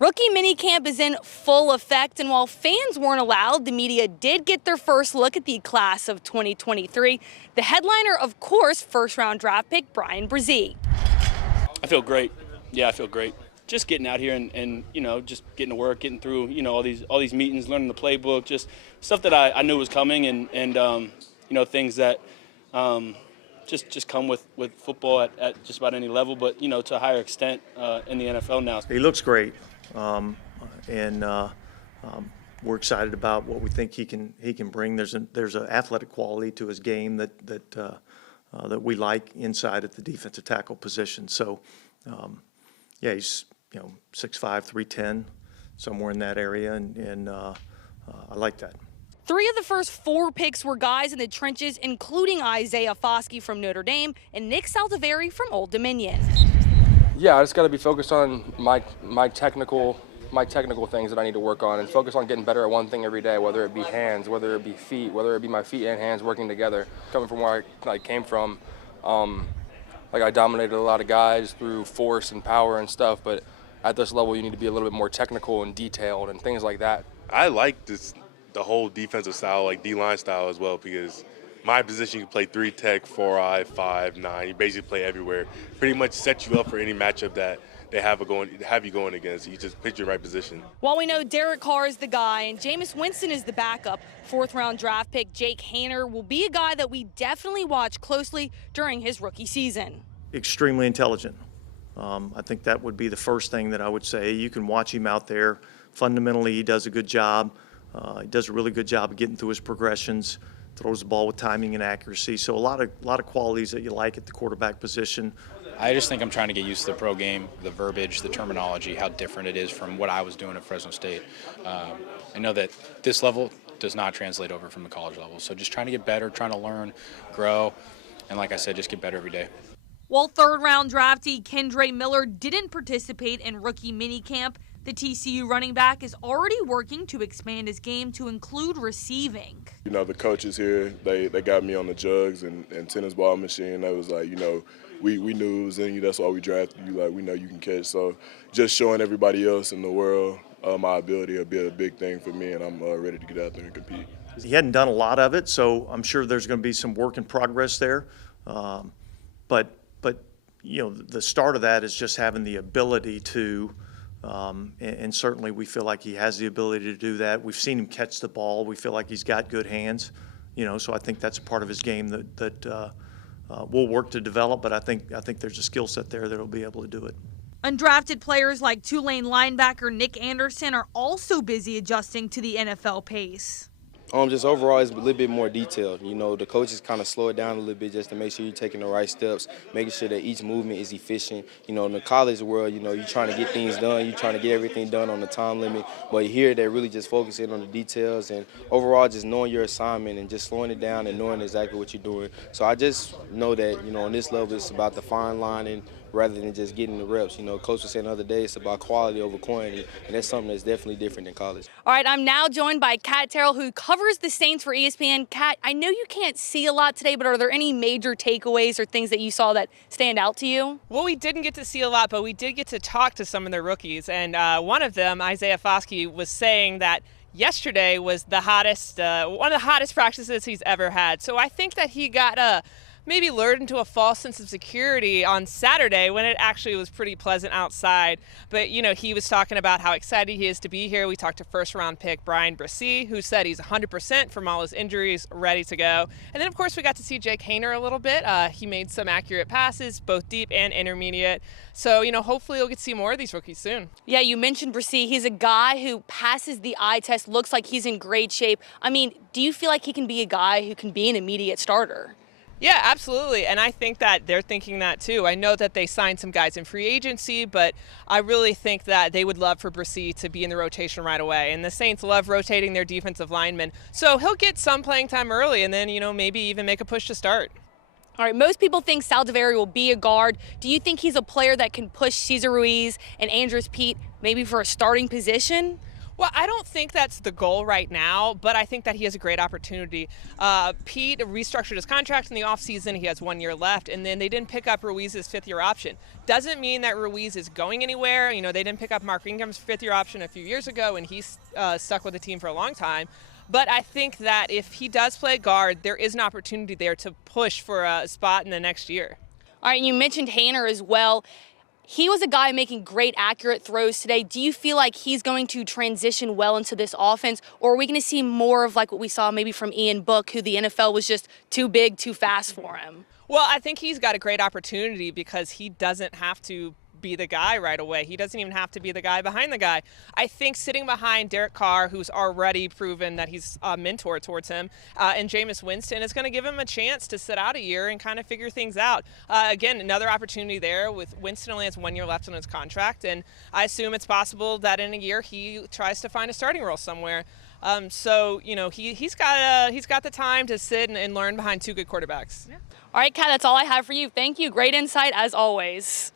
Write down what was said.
Rookie minicamp is in full effect, and while fans weren't allowed, the media did get their first look at the class of 2023. The headliner, of course, first-round draft pick Bryan Bresee. I feel great. Yeah, I feel great. Just getting out here and just getting to work, getting through, all these meetings, learning the playbook, just stuff that I knew was coming, and things that just come with football at just about any level, but to a higher extent in the NFL now. He looks great, and we're excited about what we think he can bring. There's an athletic quality to his game that we like inside at the defensive tackle position. So, he's 6'5", 310, somewhere in that area, and I like that. 3 of the first 4 picks were guys in the trenches, including Isaiah Foskey from Notre Dame and Nick Saldiveri from Old Dominion. Yeah, I just got to be focused on my technical things that I need to work on, and focus on getting better at one thing every day, whether it be hands, whether it be feet, whether it be my feet and hands working together. Coming from where I came from, I dominated a lot of guys through force and power and stuff, but at this level you need to be a little bit more technical and detailed and things like that. I like the whole defensive style, like D-line style as well, because my position, you can play 3 tech, 4-eye, 5-9. You basically play everywhere. Pretty much set you up for any matchup that they have you going against. You just pick your right position. While we know Derek Carr is the guy and Jameis Winston is the backup, 4th-round draft pick Jake Haener will be a guy that we definitely watch closely during his rookie season. Extremely intelligent. I think that would be the first thing that I would say. You can watch him out there. Fundamentally, he does a good job. He does a really good job of getting through his progressions, throws the ball with timing and accuracy. So a lot of qualities that you like at the quarterback position. I just think I'm trying to get used to the pro game, the verbiage, the terminology, how different it is from what I was doing at Fresno State. I know that this level does not translate over from the college level. So just trying to get better, trying to learn, grow, and like I said, just get better every day. While 3rd-round draftee Kendre Miller didn't participate in rookie minicamp, the TCU running back is already working to expand his game to include receiving. The coaches here, they got me on the jugs and tennis ball machine. They was like, we knew it was in you. That's why we drafted you. Like, we know you can catch. So just showing everybody else in the world my ability will be a big thing for me, and I'm ready to get out there and compete. He hadn't done a lot of it, so I'm sure there's going to be some work in progress there. But the start of that is just having the ability to, and certainly we feel like he has the ability to do that. We've seen him catch the ball. We feel like he's got good hands, so I think that's a part of his game that we'll work to develop, but I think there's a skill set there that will be able to do it. Undrafted players like Tulane linebacker Nick Anderson are also busy adjusting to the NFL pace. Just overall, it's a little bit more detailed. The coaches kind of slow it down a little bit just to make sure you're taking the right steps, making sure that each movement is efficient. In the college world, you're trying to get things done, you're trying to get everything done on the time limit. But here, they're really just focusing on the details and overall just knowing your assignment and just slowing it down and knowing exactly what you're doing. So I just know that, on this level, it's about the fine line and rather than just getting the reps. Coach was saying the other day it's about quality over quantity, and that's something that's definitely different in college. All right, I'm now joined by Kat Terrell, who covers the Saints for ESPN. Kat, I know you can't see a lot today, but are there any major takeaways or things that you saw that stand out to you? Well, we didn't get to see a lot, but we did get to talk to some of their rookies, and one of them, Isaiah Foskey, was saying that yesterday was the hottest, one of the hottest practices he's ever had. So I think that he got maybe lured into a false sense of security on Saturday when it actually was pretty pleasant outside. But, he was talking about how excited he is to be here. We talked to 1st-round pick Bryan Bresee, who said he's 100% from all his injuries, ready to go. And then, of course, we got to see Jake Haener a little bit. He made some accurate passes, both deep and intermediate. So, hopefully we'll get to see more of these rookies soon. Yeah, you mentioned Bresee. He's a guy who passes the eye test, looks like he's in great shape. Do you feel like he can be a guy who can be an immediate starter? Yeah, absolutely. And I think that they're thinking that too. I know that they signed some guys in free agency, but I really think that they would love for Bresee to be in the rotation right away. And the Saints love rotating their defensive linemen. So he'll get some playing time early and then, maybe even make a push to start. All right, most people think Saldiveri will be a guard. Do you think he's a player that can push Cesar Ruiz and Andrus Peat maybe for a starting position? Well, I don't think that's the goal right now, but I think that he has a great opportunity. Pete restructured his contract in the offseason. He has 1 year left, and then they didn't pick up Ruiz's fifth-year option. Doesn't mean that Ruiz is going anywhere. You know, they didn't pick up Mark Ingham's fifth-year option a few years ago, and he's stuck with the team for a long time. But I think that if he does play guard, there is an opportunity there to push for a spot in the next year. All right, and you mentioned Haener as well. He was a guy making great, accurate throws today. Do you feel like he's going to transition well into this offense, or are we going to see more of like what we saw maybe from Ian Book, who the NFL was just too big, too fast for him? Well, I think he's got a great opportunity because he doesn't have to be the guy right away. He doesn't even have to be the guy behind the guy. I think sitting behind Derek Carr, who's already proven that he's a mentor towards him, and Jameis Winston is going to give him a chance to sit out a year and kind of figure things out. Again, another opportunity there with Winston only has 1 year left on his contract, and I assume it's possible that in a year he tries to find a starting role somewhere. So, you know, he's got the time to sit and learn behind two good quarterbacks. Yeah. All right, Kat, that's all I have for you. Thank you. Great insight as always.